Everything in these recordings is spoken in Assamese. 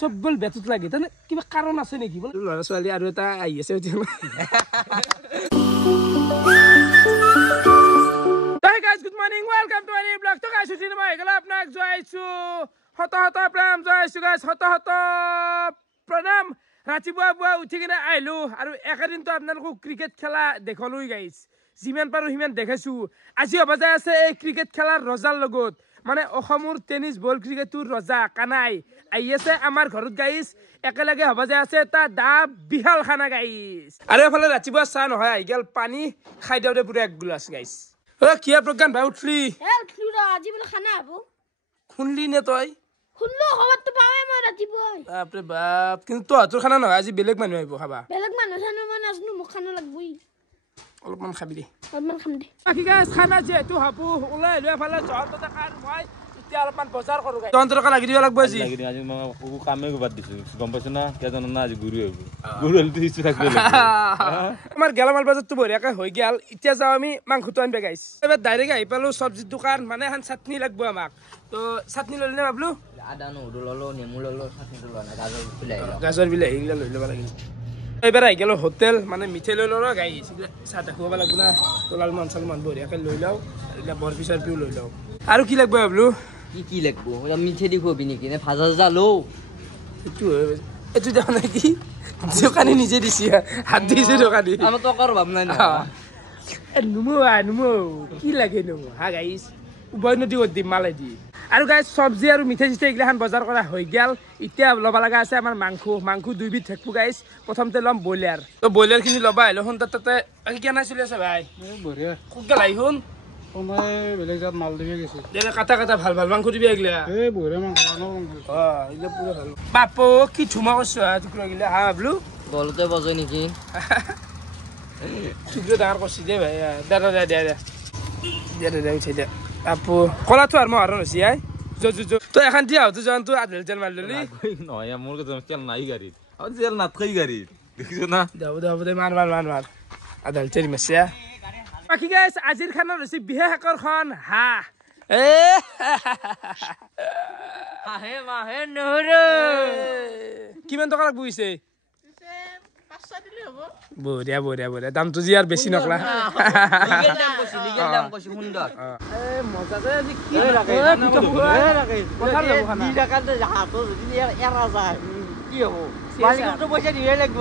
সব বল বেতুত লাগে তানে কিবা কাৰণ আছে নেকি বল লৰা ছোৱালী আৰু এটা আহি আছে Hey guys, good morning. Welcome to a new vlog. So guys, today মই গলা আপোনাক জয়ছো হত প্ৰেম জয়ছো guys হত প্ৰণাম ৰাতিপুৱা উঠি কিনে আইলো আৰু একেদিন তো আপোনালোকক ক্ৰিকেট খেলা দেখলুই গাইছ জিমান পাৰো হিমান দেখাইছো আজি অবজাই আছে এই ক্ৰিকেট খেলাৰ ৰজাৰ লগত মানে অসমৰ টেনিছ বল ক্ৰিকেটৰ ৰজা কানাই আই আছে আমাৰ ঘৰত গাইছ একেলগে অবজাই আছে তা দা বিহাল খানা গাইছ আৰু এফালে ৰাতিপুৱা চা নহয় আই গেল পানী খাই দিওতে পুৰা এক গ্লাস গাইছ ও কিয়া প্ৰজ্ঞান ভাই উঠলি উঠলু ৰা আজি বল খানা হবো খুনলি নে তই খুনলো খবৰ তো পাৱে মই ৰাতিপুৱা বাপ ৰে বাপ কিন্তু তো তোৰ খানা নহয় আজি বেলেগ মানুহ আহিব খাবা বেলেগ মানুহ জানো মই নাজনো মোক খানা লাগবই অলপমান খাবি দে অলপমান খাম দে বাকি গাইছ খানা যেহেতু হাবু ওলাই লৈ ফালে জহততে খাৰ মই এতিয়া অলপমান বজাৰ কৰো গাইছ তন্ত্ৰকা লাগি দিব লাগব আজি লাগি আজি মই ও কামে বাদ দিছো গম পাইছ না কে জানো না আজি গুৰু হইব গুৰু হলতে ইচ্ছা থাকলে আমাৰ গেলামাল বাজাৰটো বঢ়িয়াকে হৈ গেল এতিয়া যাও আমি মাংসটো আনবে গাইছ এবাৰ ডাইৰেক্ট আহি পালো সবজি দোকান মানে এখন চাটনি লাগব আমাক তো চাটনি ললি না বাবলু আদা নহৰু ললো নেমু ললো চাটনিটো লনা গাজৰ বিলাহী এইগিলা লৈ ল'ব লাগিল এবাৰ আহি গেল হোটেল মানে মিঠাই লৈ ললো গাইছ চাহ খুৱাব লাগব না তো লালমোহন চালমোহন বঢ়িয়াকে লৈ লও এইগিলা বৰফি চৰফিও লৈ লও আৰু কি লাগব বাবলু কি লাগবো মিঠে দি খবি নেকি নে ভাজা ভাজা লো এইটো দেখা নাই কি দোকানী নিজে দিছি হাত দিছে দোকানী আমাৰ টকাৰ ভাব নাই না নুমো কি লাগে নো হা গাইছ উভয় নদী দি মালাই দি আৰু গাইছ সবজি আৰু মিঠাই চিঠাই এইগিলাখান বজাৰ কৰা হৈ গেল এতিয়া ল'ব লগা আছে আমাৰ মাংস 2 বিধ থাকবো গাইছ প্ৰথমতে ল'ম ব্ৰইলাৰ তো ব্ৰইলাৰ খিনি ল'বা আহিলো শুন তাতে কেনে চলি আছে ভাই বঢ়িয়া খুব গেল আহি শুন মই বেলেগ জাত মাল দিবি গৈছে দে কাটা ভাল মাংস দিবি এইগিলা এই বঢ়িয়া মাংস এইগিলা পুৰা ভাল বাপো কি ধুমা কৰিছো টুকুৰা গিলা হা বাবলু বলতে বজে নেকি টুকুৰা ডাঙৰ কৰিছে দে ভাই দে উঠাই দে আপু কলাটো আৰু মই আৰু নছি আই তো এখন দিয়া হতো জন তো আধেল তেল মাৰি ললি নহয় মোৰ কথা তেল নাই গাড়ীত আৰু তেল নাথাই গাড়ীত দেখিছ না দে মাৰ আধেল তেল মাৰছে বাকি গাইছ আজিৰ খানা হৈছে বিশেষ আকৰ্ষণ হাঁহ হাঁহে মাহে নহৰু কিমান টকা লাগব গৈছে 500 দিলে হ'ব বঢ়িয়া দামটো যি আৰু বেছি নকলা লিগেল দাম কৈছি সুন্দৰ মজাতে আজি কি ৰাখে কথা যাব খানা দি টাকাতে হাতো যদি এৰা যায় কি হ'ব মালিকটো পইচা দিবই লাগিব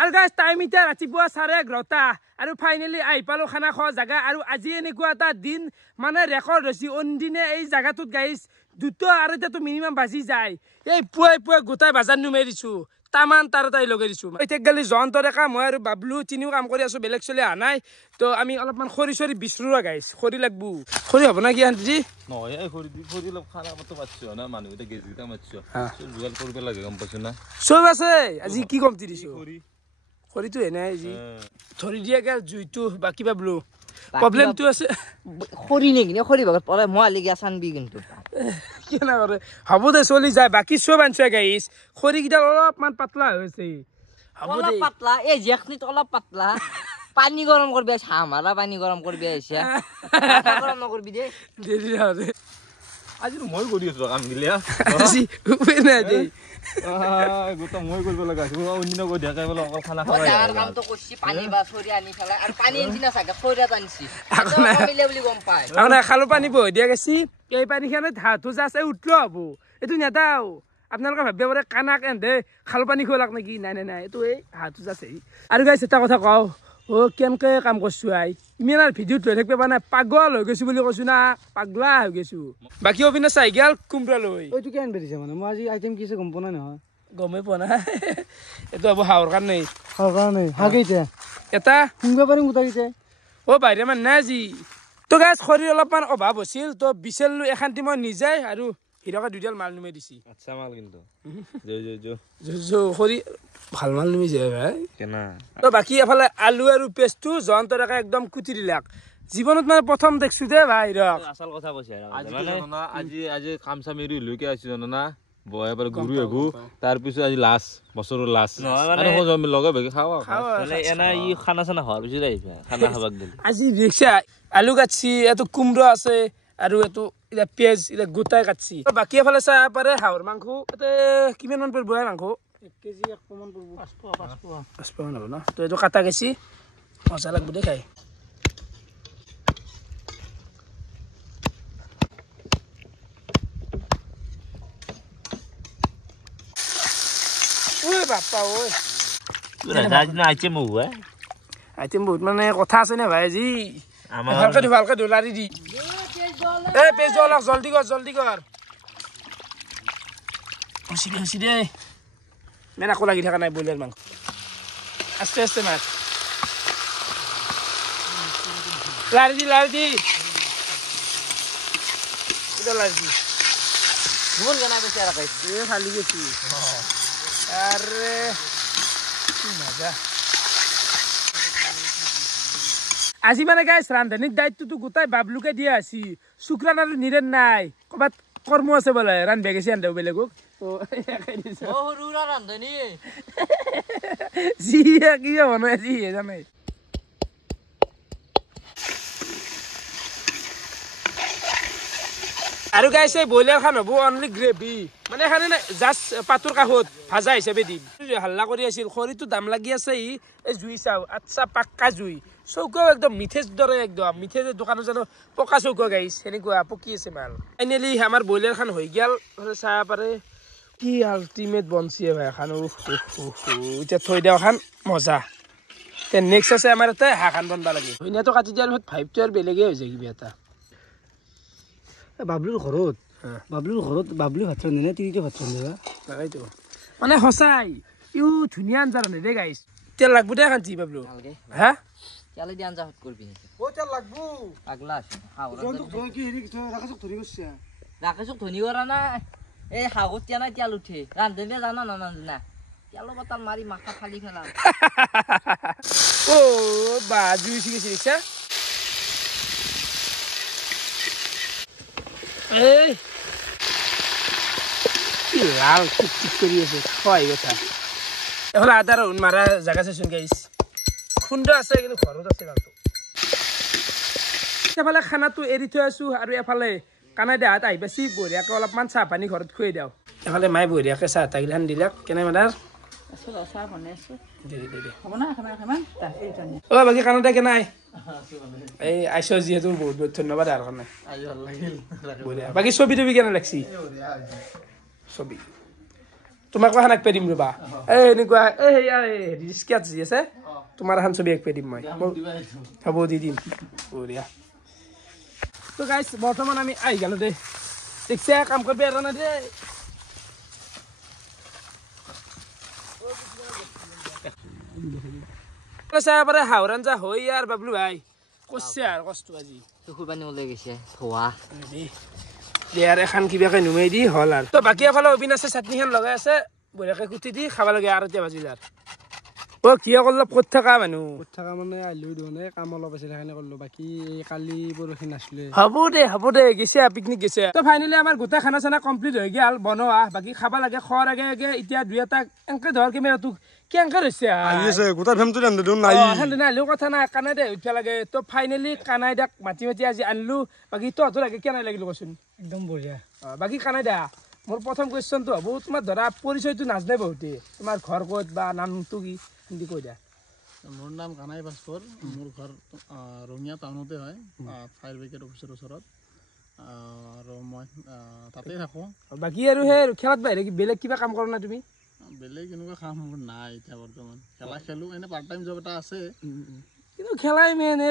আৰু গাইছ টাইম এতিয়া ৰাতিপুৱা 11:30 আৰু ফাইনেলি আহি পালো খানা খোৱা জাগা আৰু আজি এনেকুৱা এটা দিন মানে ৰেকৰ্ড হৈছে অনদিনে এই জাগাটোত গাইছ 2:30 তো মিনিমাম বাজি যায় এই পুৱাই গোটাই বাজাৰ নুমাই দিছো তামান তাই লগাই দিছো এতিয়া গেলি জয়ন্তৰে কাম মই আৰু বাবলু তিনিও কাম কৰি আছো বেলেগ চলি অহা নাই তো আমি অলপমান খৰি বিচৰো গাইছ খৰি লাগবো খৰি হ'ব না কি আন্টি নহয় এই খৰি লব খানা মত পাচ্ছো না মানুহ এটা গেজিটা মাছছো জুগাল কৰিব লাগে গম পাইছ না সব আছে আজি কি কমতি দিছো খৰিটো এনে আজি ধৰি দিয়া গেল জুইটো বাকি বাবলু প্ৰবলেমটো আছে খৰি নেকি খৰি ভাগত পৰে মই আলি গিয়া চানবি কিন্তু কি না কৰে হ'ব দে চলি যায় বাকি সব আনছে গাইছ খৰি কিটা অলপমান পাতলা হৈছে হ'ব দে পাতলা এই জেখনিত অলপ পাতলা পানী গৰম কৰবি আছে আমাৰা পানী গৰম কৰবি আছে গৰম নকৰবি দে দে আজি মই কৰি আছো কাম গিলা আজি উপায় নাই দে গোটা মই কৰিব লগা আছে অন্য কই দেখাই বলে অকল খানা খাওয়াই যাৰ কামটো কৰিছি পানী বা ছৰি আনি ফেলাই আৰু পানী এনছি না চাগে ছৰিয়াত আনছি কমিলে বুলি গম পায় মানে খালো পানী বহি দিয়া গেছি এই পানীখানে ধাতু যাছে উঠলো হব এইটো নেদাও আপোনালোকে ভাবিব পাৰে কানাক এন্ধে খালো পানী খোলাক নেকি নাই এইটো এই হাতু যাছে আৰু গাইছ এটা কথা কওঁ কেনেকে কাম কৰছো আই ইমান আৰু ভিডিঅ'ত লৈ থাকিব মানে পাগল হৈ গৈছো বুলি কৈছো না পাগলা হৈ গৈছো বাকী অবিনাশ আহি গেল কোমৰা লৈ এইটো কি আনবে দিছে মানে মই আজি আইটেম কিছে গম পোৱা নাই নহয় গমেই পোৱা নাই এইটো হ'ব হাওৰ কাৰণে কাৰণে হাগেইতে এটা শুনব পাৰিম গোটাইছে বাহিৰে মানে নাই আজি তো গাইছ খৰি অলপমান অভাৱ হৈছিল তো বিচাৰিলো এখান্তি মই নিজে আৰু হিৰকে দুডাল মাল নুমাই দিছি আচ্ছা মাল কিন্তু খৰি ভাল মাল নুমি যায় ভাই কেনা তো বাকি এফালে আলু আৰু পেষ্টটো জয়ন্তৰ একদম কুটি দিলাক জীৱনত মানে প্ৰথম দেখছো দে ভাই হিৰক আচল কথা কৈছে মানে আজি কাম চামেৰি লুকে আছি জানো না বয়া পাৰে গুৰু এবু তাৰ পিছে আজি লাস্ট বছৰৰ লাস্ট মানে আমি লগে ভাগে খাওয়া মানে এনা ই খানা চানা হওয়ার পিছে যাইবা খানা খাবাক দিল আজি রিক্সা আলু কাটছি এত কুমড়ো আছে আৰু এইটো এটা পেঁয়াজ এটা গোটাই কাটছি বাকী এফালে চাহ পাৰে হাঁহৰ মাংস এতে কিমান মান পৰিব মাংস 1 কেজি 1 মান পৰিব 500 মান হ'ব ন তো এইটো কাটা গেছি মজা লাগব দে খাই ওই বাপ্পা ওই আইটেম বহুত মানে কথা আছে নে ভাই আজি ভালকে ডলাৰি দি এ পেজ অলক জলদি কৰ হসি দে মেন আকৌ লাগি থকা নাই বইলাৰ মাংস আস্তে মাছ লাৰি দি এটা লাৰি দি ঘুমন গানা বেছে ৰাখাই এ খালি গেছি আৰে কি মজা আজি মানে গাইছ ৰান্ধনীৰ দায়িত্বটো গোটাই বাবলুকে দিয়া আছি শুক্ৰান আৰু নিৰেন নাই ক'বাত কৰ্ম আছে বোলে ৰান্ধবে গেছি আন্ধাও বেলেগক সৰুৰা ৰান্ধনী যি কি বনাই যি জানে আৰু গাইছ এই ব্ৰইলাৰ খান হ'ব অনলি গ্ৰেভি মানে এখানে জাষ্ট পাতুৰ কাষত ভাজা হিচাপে দিম হাল্লা কৰি আছিল খৰিটো দাম লাগি আছে এই জুই চাও আচ্ছা পাক্কা জুই চৌকাও একদম মিঠেজ দৰে একদম মিঠেজ দোকানত জানো পকা চৌকা গাইছ সেনেকুৱা পকি আছে মাল ফাইনেলি আমাৰ ব্ৰইলাৰ খান হৈ গেল চাহ পাৰে কি আল্টিমেট বনছিয়ে ভাই খান এতিয়া থৈ দিওঁ খান মজা তে নেক্সট আছে আমাৰ এটা হাঁহ খান বনবা লাগে ধুনীয়াটো কাটি দিয়াৰ পিছত ভাইবটো আৰু বেলেগে হৈ যায় কিবা এটা বাবলুৰ ঘৰত বাবলু ভাত ৰান্ধে নে তিৰিটো ভাত ৰান্ধে তাকেইতো মানে সঁচাই ইউ ধুনীয়া আঞ্জা ৰান্ধে দে গাইছ তেল লাগব দে খান্তি বাবলু হা তেল দি আঞ্জা করবি ও তেল লাগবো পাগলা কি হেৰি ৰাখাচক ধৰি গৈছে রাকেশক ধনী করা না এই হাগত তিয়া না তেল উঠে রান্ধে জানা না না তেলো বতাল মারি মাথা ফালি ফেলা ও বা জুই শিখেছি দেখছা এই কি লাল টিক কৰি আছে খোৱাই কথা এখন আদা ৰহুন মাৰা জাগা চাইছোন গাইছ খুন্দা আছে কিন্তু ঘৰত আছে ভালটো এফালে খানাটো এৰি থৈ আছো আৰু এফালে কানাই দেহাত আহি পাইছি বঢ়িয়াকৈ অলপমান চাহ পানী ঘৰত খুৱাই দিওঁ এফালে মায়ে বঢ়িয়াকৈ চাহ তাগিলাখান দিলাক কেনে মাদাৰ অ বাকী কানাডা কেনাই এই আইছ যিহেতু বহুত বহুত ধন্যবাদ আৰু কাৰণে বাকী ছবি টবি কেনে লাগছি ছবি তোমাক এখন এক পে দিম ৰবা এই এনেকুৱা এই স্কেচ যি আছে তোমাৰ এখন ছবি এক পে দিম মই হ'ব দি দিম বঢ়িয়া তো গাইছ বৰ্তমান আমি আহি গেলো দে দেখছে কাম কৰিব আৰু না দে চাহপাৰে হাওৰ আঞ্জা হৈ আৰু বাবলু ভাই কছে আৰু কষ্ট আজি চকুৰ পানী ওলাই গৈছে ধোৱা দে আৰু এখন কিবাকে নুমাই দি হ'ল আৰু তো বাকী এফালে অবিনাশে চাটনিখন লগাই আছে বঢ়িয়াকৈ কুটি দি খাব লাগে আৰু এতিয়া বাজিল আৰু অ কিয় অলপ ক'ত থকা মানুহ ক'ত থকা মানে আহিলোঁ দিওঁ কাম অলপ আছিল সেইকাৰণে কৰিলোঁ বাকী কালি পৰহি নাছিলে হ'ব দে গেছে পিকনিক গেছে তো ফাইনেলি আমাৰ গোটেই খানা চানা কমপ্লিট হৈ গেল বনোৱা বাকী খাব লাগে খোৱাৰ আগে আগে এতিয়া দুই এটা এনেকৈ ধৰ কেমেৰাটোক কেনেকৈ হৈছে গোটেই ফেমটো নাহিলেও কথা নাই কানাইদা উঠিব লাগে তো ফাইনেলি কানাইদাক মাতি আজি আনিলোঁ বাকী তহঁতৰ আগে কেনে লাগিল কচোন একদম বঢ়িয়া বাকী কানাইদা মোৰ প্ৰথম কুৱেশ্যনটো হ'ব তোমাৰ ধৰা পৰিচয়টো নাজানে বহুতে তোমাৰ ঘৰ ক'ত বা নামটো কি হিন্দী কৈ দিয়া মোৰ নাম কানাই ভাস্কৰ মোৰ ঘৰ ৰঙিয়া টাউনতে হয় ফায়াৰ ব্ৰিগেড অফিচৰ ওচৰত আৰু মই তাতেই থাকোঁ বাকী আৰু সেই খেলাত বাহিৰে বেলেগ কিবা কাম কৰা নাই তুমি বেলেগ এনেকুৱা কাম মোৰ নাই এতিয়া বৰ্তমান খেলা খেলোঁ এনে পাৰ্ট টাইম জব এটা আছে কিন্তু খেলাই মেইন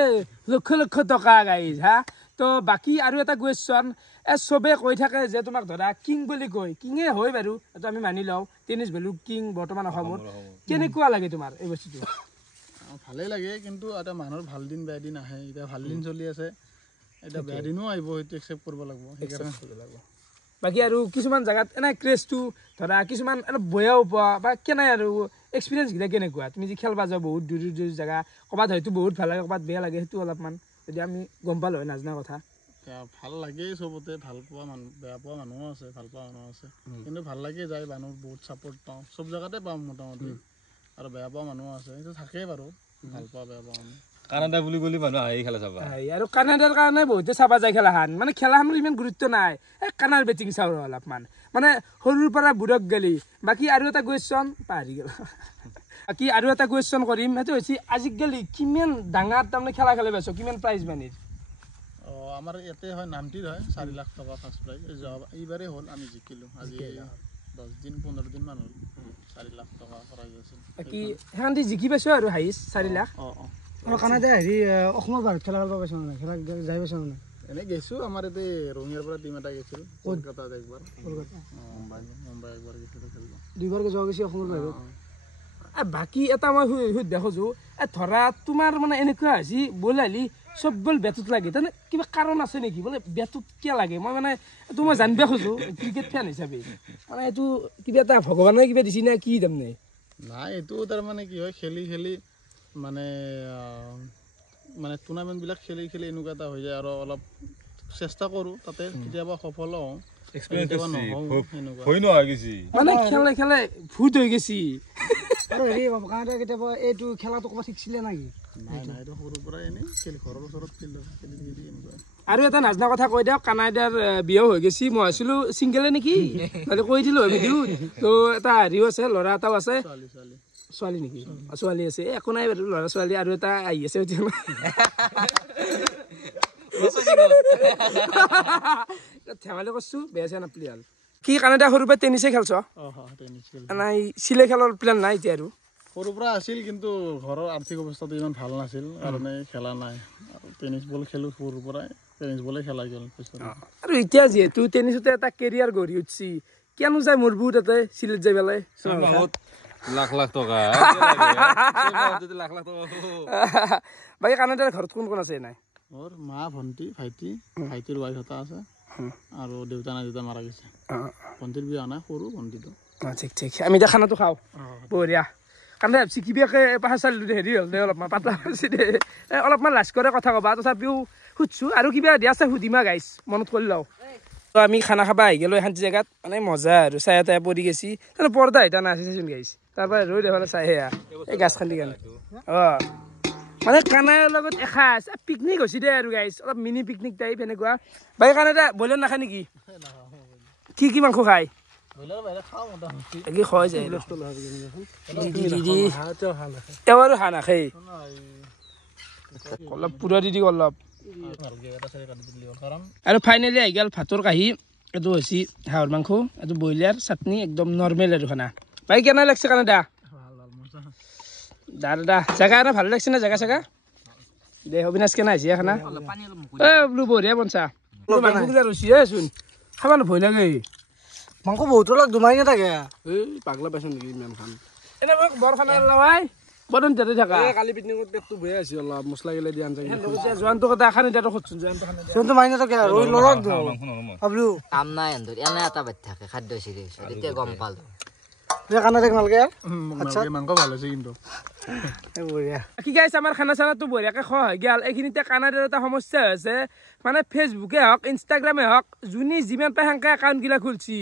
লক্ষ টকা গাইজ হা তো বাকী আৰু এটা কুৱেশ্যন চবে কৈ থাকে যে তোমাক ধৰা কিং বুলি কয় কিঙে হয় বাৰু এইটো আমি মানি লওঁ টেনিছ ভেলু কিং বৰ্তমান অসমত কেনেকুৱা লাগে তোমাৰ এই বস্তুটো ভালেই লাগে কিন্তু এটা মানুহৰ ভাল দিন বেয়া দিন আহে এতিয়া ভাল দিন চলি আছে এতিয়া বেয়া দিনো আহিব সেইটো একচেপ্ট কৰিব লাগিব সেইকাৰণে বাকী আৰু কিছুমান জেগাত এনে ক্ৰেজটো ধৰা কিছুমান অলপ বেয়াও পোৱা বা কেনে আৰু এক্সপিৰিয়েঞ্চকেইটা কেনেকুৱা তুমি যে খেলবা যাওঁ বহুত দূৰ দূৰ জেগা ক'ৰবাত হয়তো বহুত ভাল লাগে ক'ৰবাত বেয়া লাগে সেইটো অলপমান যদি আমি গম পালোঁ হয় নাজানা কথা ভাল লাগে চবতে ভাল পোৱা মানুহ বেয়া পোৱা মানুহো আছে ভাল পোৱা মানুহ আছে কিন্তু ভাল লাগে যায় মানুহ বহুত ছাপোৰ্ট পাওঁ চব জেগাতে পাওঁ মোটামুটি আৰু বেয়া পোৱা মানুহো আছে সেইটো থাকেই বাৰু ভাল পোৱা বেয়া পোৱা মানুহ কানাডা বুলি গলি মানুহ আহি খেলা চাবা আৰু কানাডাৰ কাৰণে বহুতে চাবা যায় খেলাখন মানে খেলাখনৰ ইমান গুৰুত্ব নাই কানাৰ বেটিং চাওঁ অলপমান মানে সৰুৰ পৰা বুঢ়ক গেলি বাকী আৰু এটা কুৱেশ্যন পাহৰি গ'ল বাকী আৰু এটা কুৱেশ্যন কৰিম সেইটো হৈছে আজিকালি কিমান ডাঙৰ তাৰমানে খেলা খেলে পাইছ কিমান প্ৰাইজ মানিৰ আমাৰ ইয়াতে হয় নামটিৰ হয় 4 লাখ টকা ফাৰ্ষ্ট প্ৰাইজ এইবাৰে হ'ল আমি জিকিলোঁ আজি 10 দিন 15 দিন মান হ'ল 4 লাখ টকা প্ৰাইজ আছিল বাকী সেইখন দি জিকি পাইছ আৰু হাইষ্ট 4 লাখ কানাডা হেৰি অসমৰ বাহিৰত খেলা খেলিব পাইছ মানে খেলা যাই পাইছ মানে এনে গৈছোঁ আমাৰ ইয়াতে ৰঙিয়াৰ পৰা টিম এটা গৈছিল কলকাতাত একবাৰ মুম্বাই একবাৰ গৈছিলোঁ খেলিব 2 বাৰ যোৱা গৈছে অসমৰ বাহিৰত বাকী এটা মই দেখোঁ ধৰা তোমাৰ মানে এনেকুৱা হৈছে বলালি চব বল বেটত লাগে তাৰমানে কিবা কাৰণ আছে নেকি বোলে বেটত কিয় লাগে মই মানে এইটো মই জানিব খোজোঁ ক্ৰিকেট ফেন হিচাপে মানে এইটো কিবা এটা ভগৱানে কিবা দিছে নে কি তাৰমানে নাই এইটো তাৰমানে কি হয় খেলি খেলি মানে মানে টুৰ্ণামেণ্টবিলাক খেলি খেলি এনেকুৱা এটা হৈ যায় আৰু অলপ চেষ্টা কৰোঁ তাতে কেতিয়াবা সফল হওঁ মানে খেলে খেলে ভূত হৈ গৈছি আৰু হেৰি কানাডা কেতিয়াবা এইটো খেলাটো ক'ৰবাত শিকিছিলে নেকি নাই নাই এইটো সৰুৰ পৰাই এনেই খেলি ঘৰৰ ওচৰত খেলি এনেকুৱা আৰু এটা নাজনা কথা কৈ দিয়ক কানাডাৰ বিয়াও হৈ গৈছি মই আছিলোঁ ছিংগলে নেকি তাতে কৈ দিলোঁ ভিডিঅ'ত তো এটা হেৰিও আছে ল'ৰা এটাও আছে ছোৱালী নেকি ছোৱালী আছে একো নাই বাৰু ল'ৰা ছোৱালী আৰু এটা আহি আছে ধেমালি কৰিছোঁ বেয়া চেয়া নাপলি হ'ল কি কানাডা সৰুৰ পৰা টেনিছে খেলছ নাই চিলাই খেলৰ প্লেন নাই এতিয়া আৰু সৰুৰ পৰা আছিল কিন্তু ঘৰৰ আৰ্থিক অৱস্থাটো ইমান ভাল নাছিল কাৰণে খেলা নাই আৰু টেনিছ বল খেলোঁ সৰুৰ পৰাই টেনিছ বলে খেলা গ'ল আৰু এতিয়া যিহেতু টেনিছতে এটা কেৰিয়াৰ গঢ়ি উঠছি কিয়নো যায় মোৰ বহুত তাতে চিলেট যাই পেলাই লাখ লাখ টকা লাখ লাখ টকা বাকী কানাডাৰ ঘৰত কোন কোন আছে নাই মোৰ মা ভণ্টি ভাইটিৰ ৱাইফ এটা আছে আৰু দেউতা নাই দেউতা মাৰা গৈছে ভণ্টিৰ বিয়া নাই সৰু ভণ্টিটো ঠিক ঠিক আমি এতিয়া খানাটো খাওঁ বঢ়িয়া কাৰণে ভাবছি কিবাকে পাহাৰ চালিলো হেৰি হ'ল দে অলপমান পাতলা হৈছে দে অলপমান লাজ কৰে কথা ক'বা তথাপিও সুধছোঁ আৰু কিবা দিয়া আছে সুধিমা গাইছ মনত কৰি লওঁ তো আমি খানা খাব আহি গ'লোঁ শান্তি জেগাত মানে মজা আৰু চাই তাই পৰি গৈছি তাৰমানে পৰ্দা এটা নাচিছেচোন গাইছ তাৰপৰা ৰৈ দেখোন চাই সেয়া এই গাছ খান্দি কাৰণে মানে কানাৰ লগত এসাঁজ পিকনিক হৈছে দে আৰু গাইছ অলপ মিনি পিকনিক টাইপ এনেকুৱা বাকী কানাডা ব্ৰইলাৰ নাখায় নেকি কি মাংস খায় কি খোৱা যায় তেওঁ আৰু হাঁহ নাখায় অলপ পুৰা দি অলপ আৰু ফাইনেলি আহি গ'ল ভাতৰ কাঁহী এইটো হৈছে হাঁহৰ মাংস এইটো ব্ৰইলাৰ চাটনি একদম নৰ্মেল আৰু খানা বাকী কেনে লাগিছে কানাডা দাদা জেগা এনে ভাল লাগিছে না জেগা চেগা দে অবিনাশ কেনে আহিছে খানা বোলো বঢ়িয়া বনছা মাংসবিলাক ৰচিয়েচোন খাব ন ভয় লাগে মাংস বহুত অলপ দুমাৰি নাথাকে এই পাগলা পাইছো নেকি ইমান খান এনে বৰ খানা লগাই বদন তাতে থাকা কালি পিকনিকত পেটটো বহে আছে অলপ মছলা গিলা দি আনজা জোৱানটো কথা খান এতিয়াতো খোজচোন জোৱানটো মাৰি নাথাকে আৰু লৰক ভাবলো কাম নাই এনে এটা বাদ থাকে খাদ্য চিৰিজ এতিয়া গম পালো কানা দেখ নালগে মাংস ভাল হৈছে কিন্তু কি গাইছ আমাৰ খানা চানাটো বঢ়িয়াকৈ খোৱা হৈ গ'ল এইখিনিতে কানাডাৰ এটা সমস্যা হৈছে মানে ফেচবুকে হওক ইনষ্টাগ্ৰামে হওক যোনে যিমান পায় সেনেকৈ একাউণ্টগিলা খুলিছি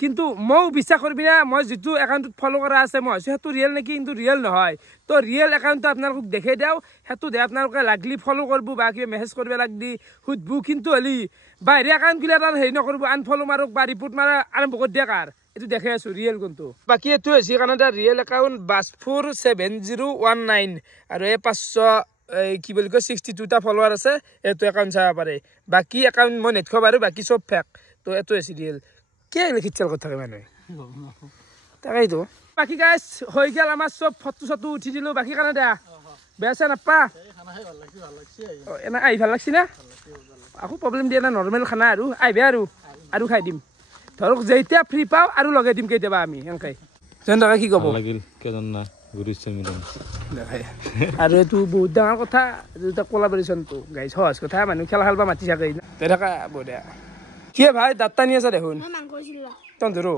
কিন্তু ময়ো বিশ্বাস কৰিবি না মই যিটো একাউণ্টত ফ'ল' কৰা আছে মই ভাবিছোঁ সেইটো ৰিয়েল নেকি কিন্তু ৰিয়েল নহয় তো ৰিয়েল একাউণ্টটো আপোনালোকক দেখাই দিওঁ সেইটো দে আপোনালোকে লাগলি ফ'ল' কৰিব বা কিবা মেছেজ কৰিব লাগলি সুধবো কিন্তু হ'লি বাহিৰে একাউণ্টগিলা তাৰ হেৰি নকৰিব আনফ'ল' মাৰক বা ৰিপৰ্ট মাৰা আৰম্ভ কৰি দিয়া কাৰ এইটো দেখাই আছোঁ ৰিয়েল কোনটো বাকী এইটো হৈছে কানাডাৰ ৰিয়েল একাউণ্ট বাছফুৰ 7019 আৰু এই 500 কি বুলি কয় 62টা ফলোৱাৰ আছে এইটো একাউণ্ট চাব পাৰে বাকী একাউণ্ট মই নেদেখাব পাৰোঁ বাকী চব ফেক তো এইটো হৈছে ৰিয়েল কিয় লিখি চাল কৰি থাকে মানুহে তাকেইতো বাকী গাইছ হৈ গ'ল আমাৰ চব ফটো চটো উঠি দিলোঁ বাকী কানাডা বেয়া চেয়া নাপা এনে আহি ভাল লাগছি না আকৌ প্ৰব্লেম দিয়া নাই নৰ্মেল খানা আৰু আহিবা আৰু খাই দিম ধৰক যেতিয়া ফ্ৰী পাওঁ আৰু লগাই দিম কেতিয়াবা আমি এনেকৈ যেন কি ক'ব লাগিল কেজন না আৰু এইটো বহুত ডাঙৰ কথা এইটো কলাবৰেশ্যনটো গাইছ সহজ কথা মানুহ খেলা খেলবা মাতি থাকে থকা বঢ়িয়া কি ভাই দাঁত টানি আছে দেখোন তন্ধৰো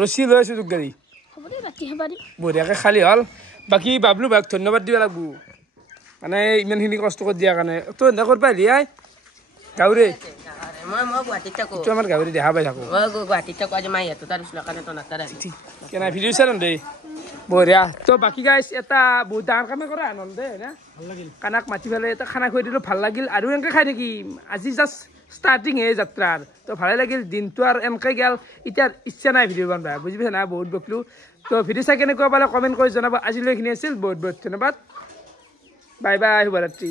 ৰছী লৈ আছোঁ তোক গাড়ী বঢ়িয়াকৈ খালী হ'ল বাকী বাবলু ভাইক ধন্যবাদ দিব লাগিব মানে ইমানখিনি কষ্ট কৰি দিয়াৰ কাৰণে তই এনে কৰিব আহিলি আই গাঁৱৰে আমাৰ গাঁৱৰে দেখা পাই থাকোঁ কেনে ভিডিঅ' চাই দেই বঢ়িয়া তো বাকী গাইছ এটা বহুত ডাঙৰ কামে কৰা আনন্দে না ভাল লাগিল কানাক মাতি পেলাই এটা খানা খুৱাই দিলোঁ ভাল লাগিল আৰু এনেকৈ খাই থাকিম আজি জাষ্ট ষ্টাৰ্টিং হে যাত্ৰাৰ তো ভালে লাগিল দিনটো আৰু এনেকৈ গেল এতিয়া ইচ্ছা নাই ভিডিঅ' বনাব বুজি পাইছা না বহুত বকলোঁ তো ভিডিঅ' চাই কেনেকুৱা পালে কমেণ্ট কৰি জনাব আজিলৈ এইখিনি আছিল বহুত বহুত ধন্যবাদ বাই বাই শুভৰাত্ৰি